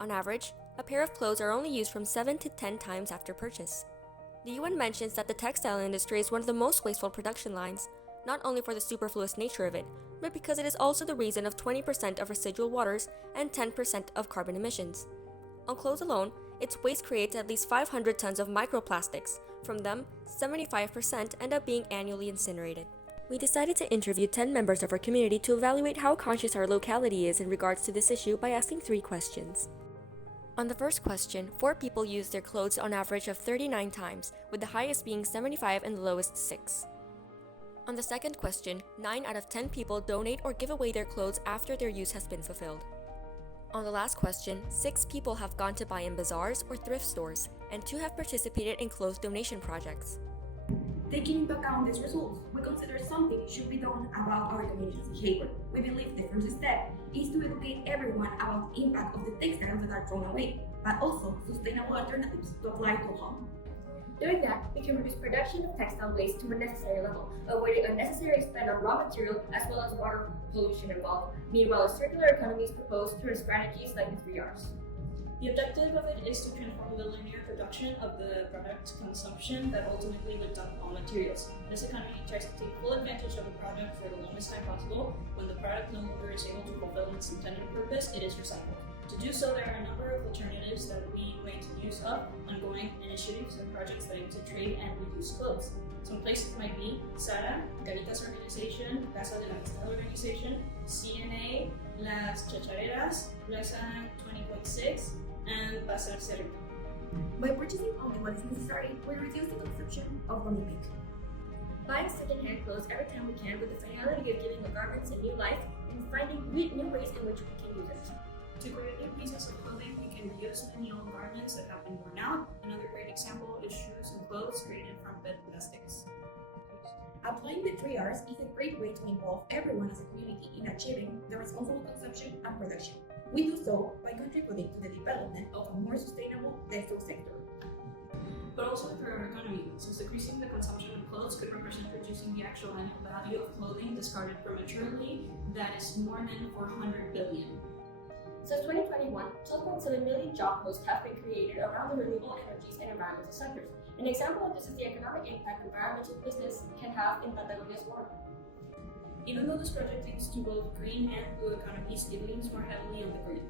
On average, a pair of clothes are only used from 7 to 10 times after purchase. The UN mentions that the textile industry is one of the most wasteful production lines, not only for the superfluous nature of it, but because it is also the reason of 20% of residual waters and 10% of carbon emissions. On clothes alone, its waste creates at least 500 tons of microplastics. From them, 75% end up being annually incinerated. We decided to interview 10 members of our community to evaluate how conscious our locality is in regards to this issue by asking 3 questions. On the first question, 4 people used their clothes on average of 39 times, with the highest being 75 and the lowest 6. On the second question, 9 out of 10 people donate or give away their clothes after their use has been fulfilled. On the last question, 6 people have gone to buy in bazaars or thrift stores, and 2 have participated in clothes donation projects. Taking into account these results, we consider something should be done about our community's behavior. We believe the first step is to educate everyone about the impact of the textiles that are thrown away, but also sustainable alternatives to apply to home. Doing that, we can reduce production of textile waste to a necessary level, avoiding unnecessary spend on raw material as well as water pollution involved. Meanwhile, a circular economy is proposed through strategies like the 3 Rs. The objective of it is to transform the linear production of the product consumption that ultimately lived on all materials. This economy tries to take full advantage of a product for the longest time possible. When the product no longer is able to fulfill its intended purpose, it is recycled. To do so, there are a number of alternatives that we make use of, ongoing initiatives and projects that aim to trade and reuse clothes. Some places might be SARA, Caritas Organization, Casa de la Amistad Organization, CNA, Las Chachareras, Plaza 20.6, and Bazar Cerrito. By purchasing only what is necessary, we reduce the consumption of money pink. Buying second-hand clothes every time we can with the finality of giving the garments a new life and finding new ways in which we can use it. To create new pieces of clothing, we can reuse many old garments that have been worn out. Another great example is shoes and clothes created from PET plastics. Applying the 3 Rs is a great way to involve everyone as a community in achieving the responsible consumption and production. We do so by contributing to the development of a more sustainable textile sector. But also through our economy, since decreasing the consumption of clothes could represent reducing the actual annual value of clothing discarded prematurely, that is more than 400 billion. Since 2021, 12.7 million job posts have been created around the renewable energies and environmental sectors. An example of this is the economic impact environmental business can have in Patagonia's water. Even though this project aims to both green and blue economies, it leans more heavily on the green.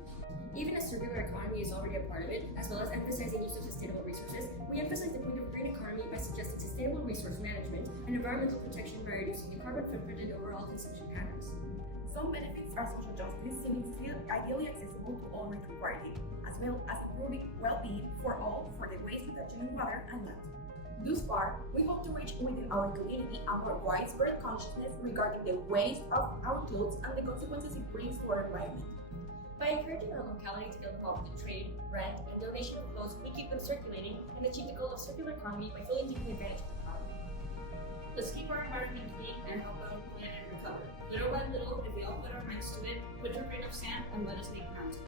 Even as circular economy is already a part of it, as well as emphasizing use of sustainable resources, we emphasize the point of green economy by suggesting sustainable resource management and environmental protection by reducing the carbon footprint and overall consumption patterns. Some benefits are social justice, seeming still ideally accessible to all working parties, as well as improving well-being for all for the waste reduction in water and land. Thus far, we hope to reach within our community a more widespread consciousness regarding the waste of our clothes and the consequences it brings to our environment. By encouraging our locality to get involved in the trade, rent, and donation of clothes, we keep them circulating and achieve the goal of circular economy by fully taking advantage of the power. Let's keep our environment clean and help our planet recover. Little by little, if we all put our minds to it, put your grain of sand and let us make mountains.